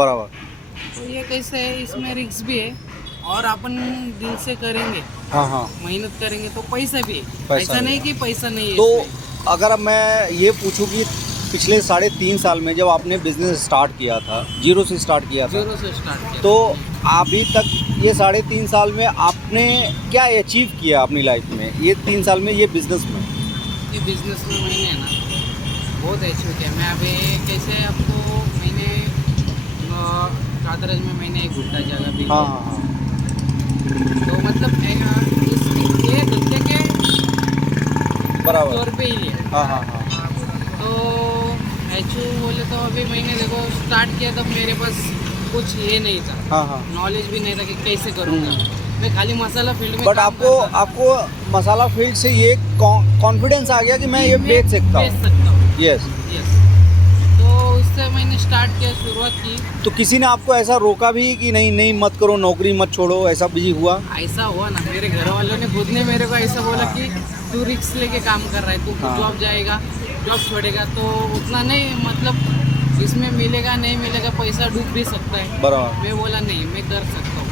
बराबर। तो ये कैसे है, इसमें रिस्क भी है और अपन दिल से करेंगे, हाँ हाँ। मेहनत करेंगे तो पैसा भी है। पैसा ऐसा भी नहीं है। कि पैसा नहीं है तो इसमें। अगर अब मैं ये पूछूं कि पिछले 3.5 साल में जब आपने बिजनेस स्टार्ट किया था, जीरो से स्टार्ट किया था, जीरो से स्टार्ट किया तो था। अभी तक ये 3.5 साल में आपने क्या अचीव किया अपनी लाइफ में, ये 3 साल में, ये बिजनेस में? ये बिजनेस में मैंने है ना बहुत अचीव किया। मैं अभी कैसे आपको, मैंने कादरज में मैंने एक गुड्डा जगह भी हाँ लिया। हाँ हाँ, तो मतलब ये धंधे के बराबर। तौर पे ही लिया। हाँ हाँ हाँ, तो अचीव बोले तो अभी मैंने देखो स्टार्ट किया तब मेरे पास कुछ ये नहीं था, हाँ हाँ। नॉलेज भी नहीं था कि कैसे करूँगा। मैं खाली मसाला फील्ड में बट काम आपको करता था। आपको मसाला फील्ड से ये कॉन्फिडेंस आ गया कि मैं ये बेच सकता बेच हूँ। सकता हूँ। यस। यस। तो उससे मैंने स्टार्ट किया, शुरुआत की। तो किसी ने आपको ऐसा रोका भी कि नहीं नहीं मत करो, नौकरी मत छोड़ो, ऐसा भी हुआ? ऐसा हुआ ना, मेरे घर वालों ने खुद ने मेरे को ऐसा बोला कि तू रिस्क लेके काम कर रहा है, तू हाँ। जॉब जाएगा, जॉब छोड़ेगा तो उतना नहीं, मतलब इसमें मिलेगा नहीं मिलेगा, पैसा डूब भी सकता है। बराबर। मैं बोला नहीं, मैं कर सकता हूँ।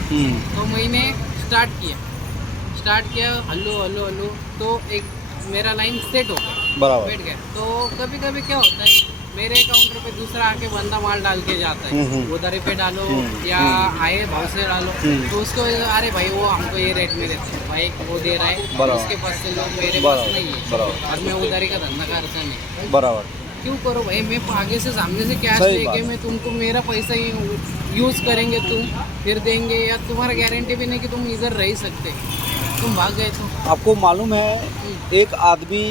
तो मैंने स्टार्ट किया हल्लो हल्लो हल्लो, तो एक मेरा लाइन सेट हो गया, बराबर। बैठ गया। तो कभी कभी क्या होता है, मेरे काउंटर पे दूसरा आके बंदा माल डाल के जाता है, उधारी पे डालो या आए भाव से डालो, तो उसको अरे भाई वो हमको ये रेट में देते हैं, भाई वो दे रहा है, बराबर। उसके पास से लो, मेरे बराबर, पास नहीं है, बराबर। और मैं उधारी का धंधा करता नहीं। बराबर। क्यों करो भाई, मैं आगे से सामने से कैश सही बात लेके है। मैं तुमको मेरा पैसा ही यूज़ करेंगे, तुम फिर देंगे, या तुम्हारा गारंटी भी नहीं कि तुम इधर रह सकते, तुम भाग गए तो। आपको मालूम है एक आदमी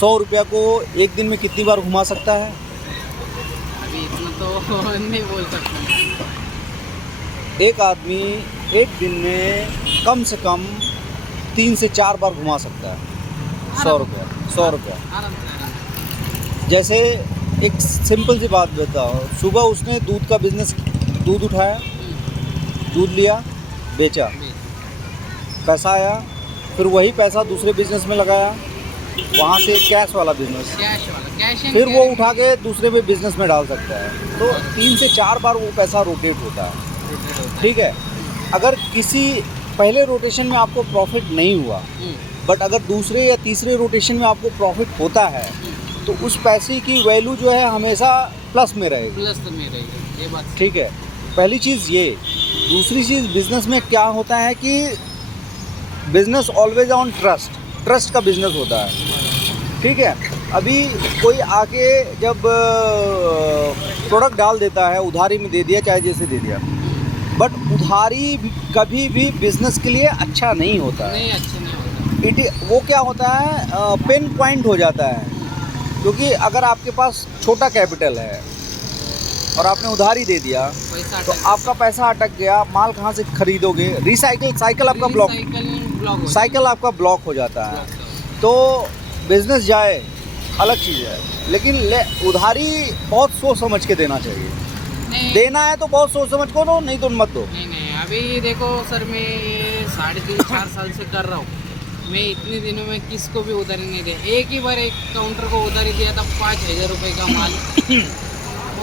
100 रुपया को एक दिन में कितनी बार घुमा सकता है? अभी इतना तो नहीं बोल सकता। एक आदमी एक दिन में कम से कम 3 से 4 बार घुमा सकता है 100 रुपया। 100 रुपया आराम से। जैसे एक सिंपल सी बात बताओ, सुबह उसने दूध का बिजनेस, दूध उठाया, दूध लिया, बेचा, पैसा आया, फिर वही पैसा दूसरे बिजनेस में लगाया, वहाँ से कैश वाला बिजनेस, कैश एंड फिर वो कैरी। उठा के दूसरे में बिजनेस में डाल सकता है। तो 3 से 4 बार वो पैसा रोटेट होता है। ठीक है, अगर किसी पहले रोटेशन में आपको प्रॉफिट नहीं हुआ, बट अगर दूसरे या तीसरे रोटेशन में आपको प्रॉफिट होता है, तो उस पैसे की वैल्यू जो है हमेशा प्लस में रहेगी। प्लस तो में रहेगी, ये बात। ठीक है, पहली चीज़ ये। दूसरी चीज़, बिजनेस में क्या होता है कि बिजनेस ऑलवेज ऑन ट्रस्ट का बिजनेस होता है। ठीक है, अभी कोई आके जब प्रोडक्ट डाल देता है, उधारी में दे दिया, चाहे जैसे दे दिया, बट उधारी कभी भी बिजनेस के लिए अच्छा नहीं होता है। नहीं, अच्छा नहीं होता। वो क्या होता है, पेन पॉइंट हो जाता है। क्योंकि अगर आपके पास छोटा कैपिटल है और आपने उधारी दे दिया, पैसा तो आपका पैसा अटक गया, माल कहाँ से खरीदोगे? साइकिल आपका ब्लॉक, साइकिल आपका ब्लॉक हो जाता है। तो बिजनेस जाए अलग चीज़ है, लेकिन उधारी बहुत सोच समझ के देना चाहिए। नहीं, देना है तो बहुत सोच समझ को दो, नहीं तो मत दो। नहीं, अभी देखो सर, मैं ये 3.5-4 साल से कर रहा हूँ। मैं इतने दिनों में किसको भी उधारी नहीं दिया। एक ही बार एक काउंटर को उधारी दिया था 5,000 रुपये का माल,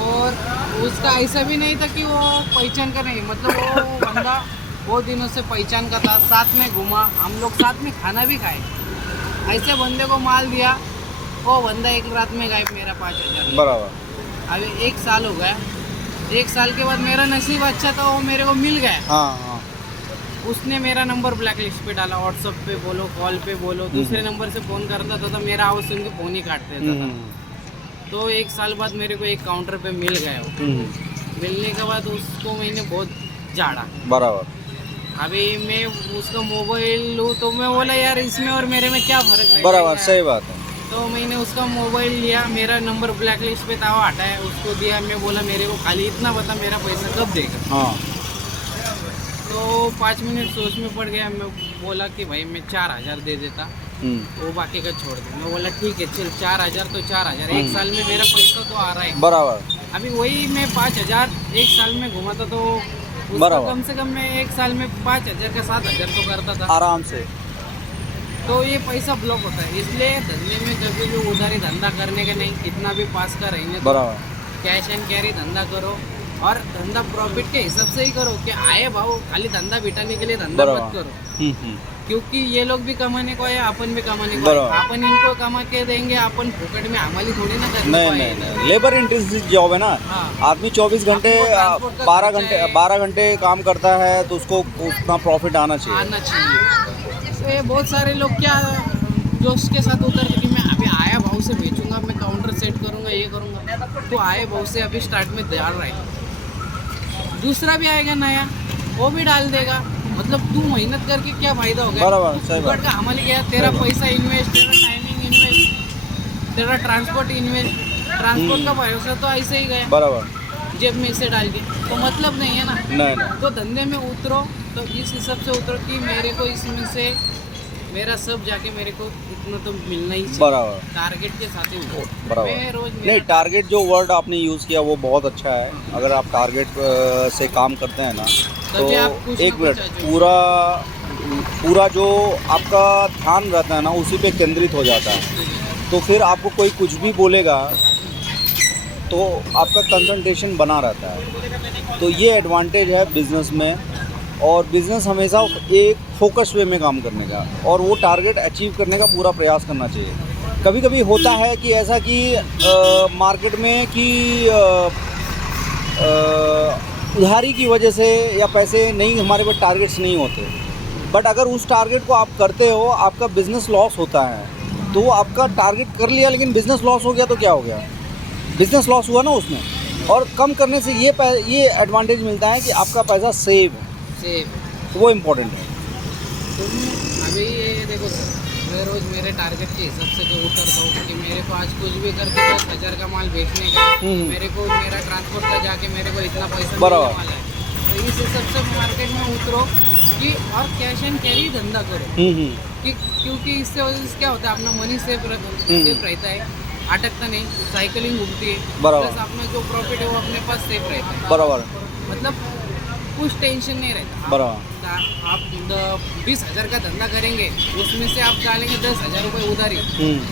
और उसका ऐसा भी नहीं था कि वो पहचान का नहीं, मतलब वो बंदा वो दिनों से पहचान का था, साथ में घूमा, हम लोग साथ में खाना भी खाए। ऐसे बंदे को माल दिया, वो बंदा एक रात में गायब, मेरा 5,000। बराबर। अभी 1 साल हो गया, 1 साल के बाद मेरा नसीब अच्छा था, वो मेरे को मिल गया। हाँ हाँ। उसने मेरा नंबर ब्लैक लिस्ट पे डाला, व्हाट्सअप पे बोलो, कॉल पे बोलो, दूसरे नंबर से फ़ोन करता था तो मेरा आवाज़ सुन के फ़ोन ही काट देता था। तो 1 साल बाद मेरे को एक काउंटर पे मिल गया वो। मिलने के बाद उसको मैंने बहुत झाड़ा। बराबर। अभी मैं उसका मोबाइल लूँ तो मैं बोला यार इसमें और मेरे में क्या फ़र्क है। बराबर, सही बात है। तो मैंने उसका मोबाइल लिया, मेरा नंबर ब्लैक लिस्ट पे था, वो हटाया, उसको दिया। मैं बोला मेरे को खाली इतना बता, मेरा पैसा कब देगा? हाँ। तो 5 मिनट सोच में पड़ गया। मैं बोला कि भाई मैं 4,000 दे देता, वो बाकी का छोड़ दे। मैं बोला ठीक है चल, 4,000 तो 4,000, 1 साल में मेरा पैसा तो आ रहा है। बराबर। अभी वही मैं 5,000 1 साल में घुमाता, तो उसका बराबर। कम से कम मैं 1 साल में 5,000 का 7,000 तो करता था आराम से। तो ये पैसा ब्लॉक होता है। इसलिए धंधे में कभी भी उधारी धंधा करने का नहीं, कितना भी पास का रहेंगे तो बराबर। कैश एंड कैरी धंधा करो, और धंधा प्रॉफिट के हिसाब से ही करो कि आए भाव, खाली धंधा बिठाने के लिए धंधा बराबर। मत करो, क्योंकि ये लोग भी कमाने को है, अपन भी कमाने को बराबर। है। अपन इनको कमा के देंगे, अपन फुकट में हमारी थोड़ी ना करने नहीं को नहीं आए। नहीं, लेबर इंटेंसिव जॉब है ना। हाँ। आदमी 24 घंटे आपको ट्रांसपोर्ट का 12 खर्चा घंटे है। 12 घंटे काम करता है, तो उसको उतना प्रॉफिट आना चाहिए। आना चाहिए। तो ये बहुत सारे लोग क्या जोश के साथ उतरते कि मैं अभी आया भाव से बेचूंगा, मैं काउंटर सेट करूंगा, ये करूंगा। तो आए भाव से अभी स्टार्ट में डाल रहा है, दूसरा भी आएगा नया, वो भी डाल देगा। मतलब तू मेहनत करके क्या फायदा हो गया? बराबर, सही बात। फुकट का हमारे क्या, तेरा सही बात। पैसा इन्वेस्ट, तेरा टाइमिंग इन्वेस्ट, तेरा ट्रांसपोर्ट इन्वेस्ट, ट्रांसपोर्ट का पैसा तो ऐसे ही गया बराबर। जेब में से डाल के, तो मतलब नहीं है ना। नहीं नहीं, तो धंधे में उतरो तो इस हिसाब से उतरो कि मेरे को इसमें से मेरा सब जाके मेरे को इतना तो मिलना ही चाहिए, बराबर टारगेट के साथ ही उतरो। बराबर। मैं रोज नहीं, टारगेट जो वर्ड आपने यूज़ किया वो बहुत अच्छा है। अगर आप टारगेट से काम करते हैं ना, तो तभी आप कुछ ना एक कुछ मिनट, अचीव पूरा जो आपका ध्यान रहता है ना, उसी पे केंद्रित हो जाता है। तो फिर आपको कोई कुछ भी बोलेगा तो आपका कंसंट्रेशन बना रहता है। तो ये एडवांटेज है बिज़नेस में। और बिज़नेस हमेशा एक फोकस वे में काम करने का, और वो टारगेट अचीव करने का पूरा प्रयास करना चाहिए। कभी कभी होता है कि ऐसा कि मार्केट में कि उधारी की वजह से या पैसे नहीं, हमारे पास टारगेट्स नहीं होते। बट अगर उस टारगेट को आप करते हो, आपका बिज़नेस लॉस होता है, तो आपका टारगेट कर लिया लेकिन बिज़नेस लॉस हो गया तो क्या हो गया? बिज़नेस लॉस हुआ ना उसमें। और कम करने से ये एडवांटेज मिलता है कि आपका पैसा सेव है, सेव। वो इम्पोर्टेंट है। तुम अभी ये देखो सर, मैं रोज मेरे टारगेट के हिसाब से जो उतरता हूँ कि मेरे को आज कुछ भी करके 10,000 का माल बेचने का है, मेरे को मेरा ट्रांसपोर्ट का जाके मेरे को इतना पैसा मिलने बराबर। वाला है। तो इस हिसाब से मार्केट में उतरो कि और कैश एंड कैरी धंधा करो, कि क्योंकि इससे वजह से क्या होता है, अपना मनी सेफ रहता है, अटकता नहीं, साइकिलिंग घूमती है, बराबर। प्लस अपना जो प्रॉफिट है वो अपने पास सेफ रहता है। बराबर मतलब कुछ टेंशन नहीं रहता। बराबर। आप 20,000 का धंधा करेंगे, उसमें से आप डालेंगे 10,000 रुपये उधारी,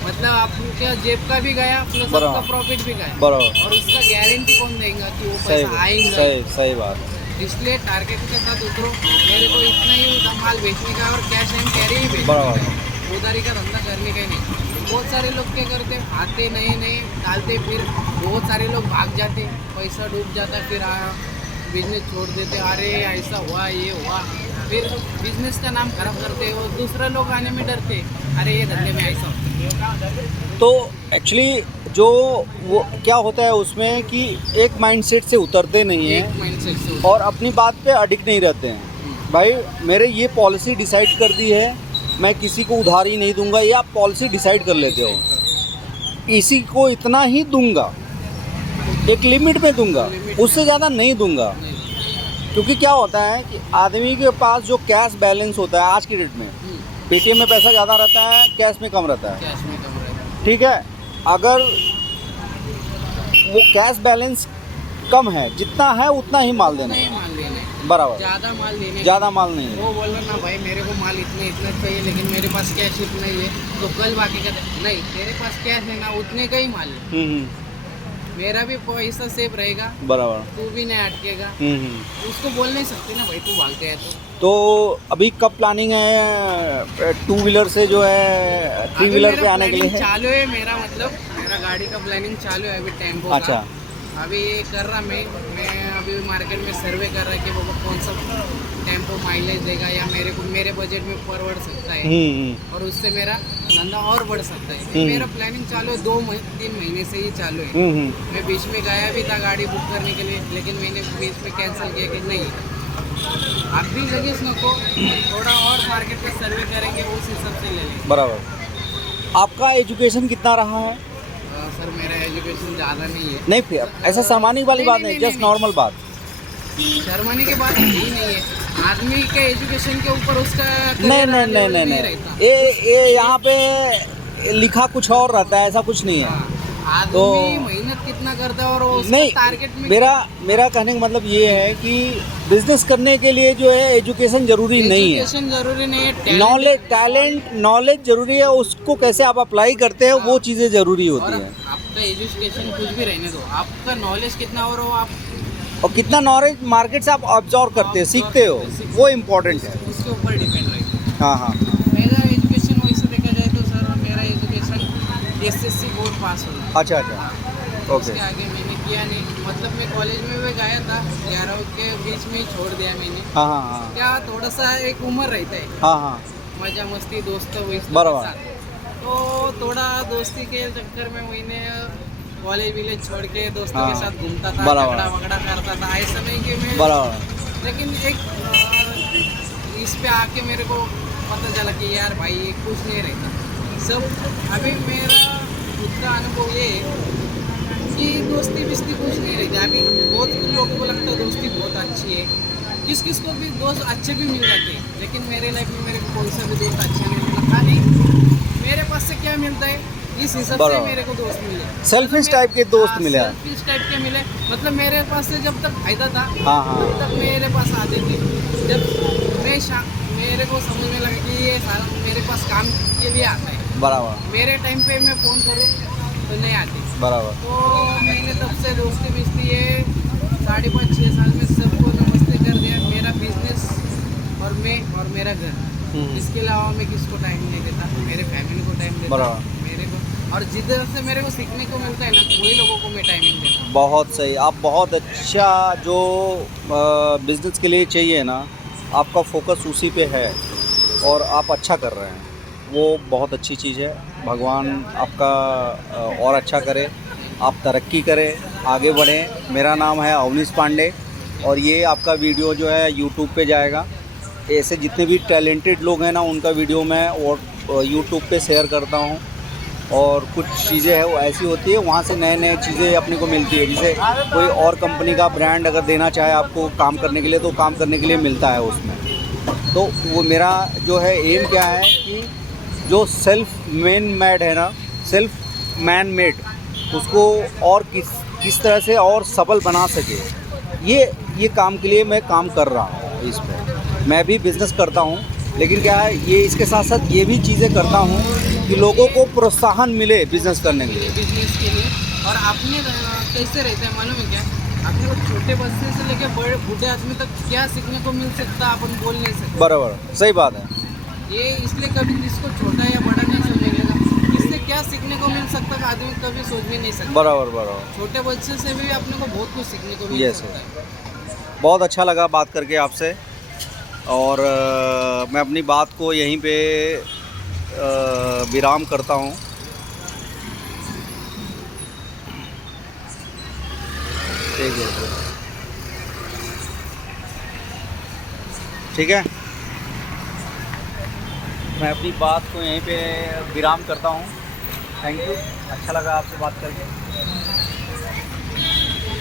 मतलब आपके जेब का भी गया प्लस बराबर। आपका प्रॉफिट भी गया। बराबर। और उसका गारंटी कौन देगा कि वो सही पैसा आएगा? सही बात है। इसलिए टारगेट के साथ उतरो, मेरे को इतना ही माल बेचने का और कैश एंड कैरी ही बेचने बराबर। का, उधारी का धंधा करने का ही नहीं। बहुत सारे लोग क्या करते, आते नए डालते, फिर बहुत सारे लोग भाग जाते, पैसा डूब जाता, फिर बिजनेस छोड़ देते, अरे ऐसा हुआ, ये हुआ, फिर बिजनेस का नाम खराब करते, और दूसरे लोग आने में डरते, अरे ये धंधे में ऐसा होता है। तो एक्चुअली जो वो क्या होता है उसमें कि एक माइंडसेट से उतरते नहीं एक हैं माइंडसेट से और अपनी बात पे अडिक्ट नहीं रहते हैं। भाई मेरे ये पॉलिसी डिसाइड कर दी है, मैं किसी को उधारी नहीं दूंगा, ये आप पॉलिसी डिसाइड कर लेते हो। इसी को इतना ही दूंगा, एक लिमिट में दूंगा, उससे ज़्यादा नहीं दूंगा। क्योंकि क्या होता है कि आदमी के पास जो कैश बैलेंस होता है आज की डेट में, पेटीएम में पैसा ज़्यादा रहता है, कैश में कम रहता है। कैश में कम रहता है। ठीक है, अगर वो कैश बैलेंस कम है, जितना है उतना ही माल देना नहीं है। माल लेने, बराबर, ज़्यादा माल लेने, ज़्यादा माल नहीं है। वो बोल रहा ना भाई मेरे को माल इतना चाहिए, लेकिन मेरे पास कैश इतना ही है, तो कल बाकी का नहीं, तेरे पास कैश है ना, उतने का ही माल ले। मेरा भी पैसा सेफ रहेगा, बराबर। तू भी नहीं अटकेगा। उसको बोल नहीं सकती ना भाई तू भाग गया तो अभी कब प्लानिंग है टू व्हीलर से जो है थ्री व्हीलर पे आने के लिए? चालू है मेरा, मतलब मेरा गाड़ी का प्लानिंग चालू है अभी टेम्पो का। अच्छा, अभी ये कर रहा मैं अभी मार्केट में सर्वे कर रहा है कि वो कौन सा टेम्पो माइलेज देगा या मेरे बजट में परवड़ सकता है, और उससे मेरा धंधा और बढ़ सकता है। मेरा प्लानिंग चालू है, 2-3 महीने से ही चालू है। मैं बीच में गया भी था गाड़ी बुक करने के लिए, लेकिन मैंने बीच में कैंसिल किया कि नहीं, आप भी लगे नको, थोड़ा और मार्केट का सर्वे करेंगे, उस हिसाब से ले लेंगे। बराबर। आपका एजुकेशन कितना रहा है? सर मेरा एजुकेशन ज़्यादा नहीं है। नहीं, फिर ऐसा सामान्य वाली बात नहीं, जस्ट नॉर्मल बात। शर्माने की बात ही नहीं है, आदमी के एजुकेशन के ऊपर उसका नहीं रहता। ये यहाँ पे लिखा कुछ और रहता है, ऐसा कुछ नहीं है। आदमी तो मेहनत कितना करता है और उसका नहीं, टारगेट में मेरा कहने का मतलब ये है कि बिजनेस करने के लिए जो है एजुकेशन जरूरी नहीं है, एजुकेशन जरूरी नहीं है, नॉलेज जरूरी है। उसको कैसे आप अप्लाई करते हैं वो चीज़ें जरूरी और होती है। आपका एजुकेशन कुछ भी रहने दो, आपका नॉलेज कितना और वो आप और कितना नॉलेज मार्केट से आप ऑब्जर्व करते हैं, सीखते हो, वो इम्पोर्टेंट है। उसके ऊपर डिपेंड रहेगा। हाँ हाँ मेरा एजुकेशन वैसे देखा जाए तो सर मेरा एजुकेशन एसएससी बोर्ड पास हुआ। अच्छा अच्छा ओके उसके आगे मैंने किया नहीं, मतलब मैं कॉलेज में भी गया था, 11वीं के बीच में ही छोड़ दिया मैंने। हाँ हाँ हाँ क्या थोड़ा सा एक उम्र रहता है, हाँ हाँ मजा मस्ती दोस्तों वोस्तों बराबर। के साथ, तो थोड़ा दोस्ती के चक्कर में मैंने कॉलेज विलेज छोड़ के दोस्तों हाँ, के साथ घूमता था, बराबर। झगड़ा वगड़ा करता था, ऐसा नहीं कि मैं, बराबर। लेकिन एक इस पे आके मेरे को पता चला कि यार भाई ये कुछ नहीं रहता सब। अभी मेरा खुद का अनुभव ये है कि दोस्ती बिस्ती कुछ नहीं रहती। अभी बहुत लोगों को लगता है दोस्ती बहुत अच्छी है, किस किस को भी दोस्त अच्छे भी मिल जाते हैं, लेकिन मेरे लाइफ में मेरे को कोई सा भी दोस्त अच्छा नहीं मिला। खाली मेरे पास से क्या मिलता है इस हिसाब से बराबर। मेरे को दोस्त मिले, सेल्फिश टाइप के दोस्त मिले। सेल्फिश टाइप के मिले, मतलब मेरे पास से जब तक फायदा था हाँ हाँ तब तक मेरे पास आते थे। जब मेरे को समझने लगा कि ये सारा मेरे पास काम के लिए आता है, बराबर मेरे टाइम पे मैं फ़ोन करूँ तो नहीं आती। बराबर। तो मैंने तब से दोस्ती बिस्ती ये 5.5-6 साल में सबको नमस्ते कर दिया। मेरा बिजनेस और मैं और मेरा घर, इसके अलावा मैं किसको टाइम नहीं देता, मेरे फैमिली को टाइम देता बराबर। मेरे को, और जिधर से मेरे को सीखने को मिलता है ना वही लोगों को मैं टाइमिंग देता हूँ। बहुत सही। आप बहुत अच्छा जो बिज़नेस के लिए चाहिए ना, आपका फोकस उसी पे है और आप अच्छा कर रहे हैं, वो बहुत अच्छी चीज़ है। भगवान आपका और अच्छा करे, आप तरक्की करें, आगे बढ़ें। मेरा नाम है अवनीश पांडे और ये आपका वीडियो जो है यूट्यूब पे जाएगा। ऐसे जितने भी टैलेंटेड लोग हैं ना, उनका वीडियो मैं और यूट्यूब पे शेयर करता हूँ। और कुछ चीज़ें हैं वो ऐसी होती है, वहाँ से नए नए चीज़ें अपने को मिलती है। जैसे कोई और कंपनी का ब्रांड अगर देना चाहे आपको काम करने के लिए, तो काम करने के लिए मिलता है उसमें। तो वो मेरा जो है एम क्या है कि जो सेल्फ मेड है ना, सेल्फ मैन मेड, उसको और किस तरह से और सफल बना सके, ये काम के लिए मैं काम कर रहा हूँ। इस पर मैं भी बिज़नेस करता हूँ, लेकिन क्या है ये इसके साथ साथ ये भी चीज़ें करता हूँ कि लोगों को प्रोत्साहन मिले बिज़नेस करने के लिए। बिजनेस के लिए। और आपने कैसे रहते हैं मालूम है क्या, आपने को छोटे बच्चे से लेकर बड़े बूढ़े आदमी तक क्या सीखने को मिल सकता अपन बोल नहीं सकते। बराबर, सही बात है। ये इसलिए कभी जिसको छोटा या बड़ा नहीं समझेगा, इससे क्या सीखने को मिल सकता है आदमी कभी सोच भी नहीं सकता। बराबर बराबर। छोटे बच्चे से भी अपने को बहुत कुछ सीखने को मिल Yes, सकता है। बहुत अच्छा लगा बात करके आपसे, और मैं अपनी बात को यहीं पे विराम करता हूँ। ठीक है, मैं अपनी बात को यहीं पे विराम करता हूँ। थैंक यू, अच्छा लगा आपसे बात करके।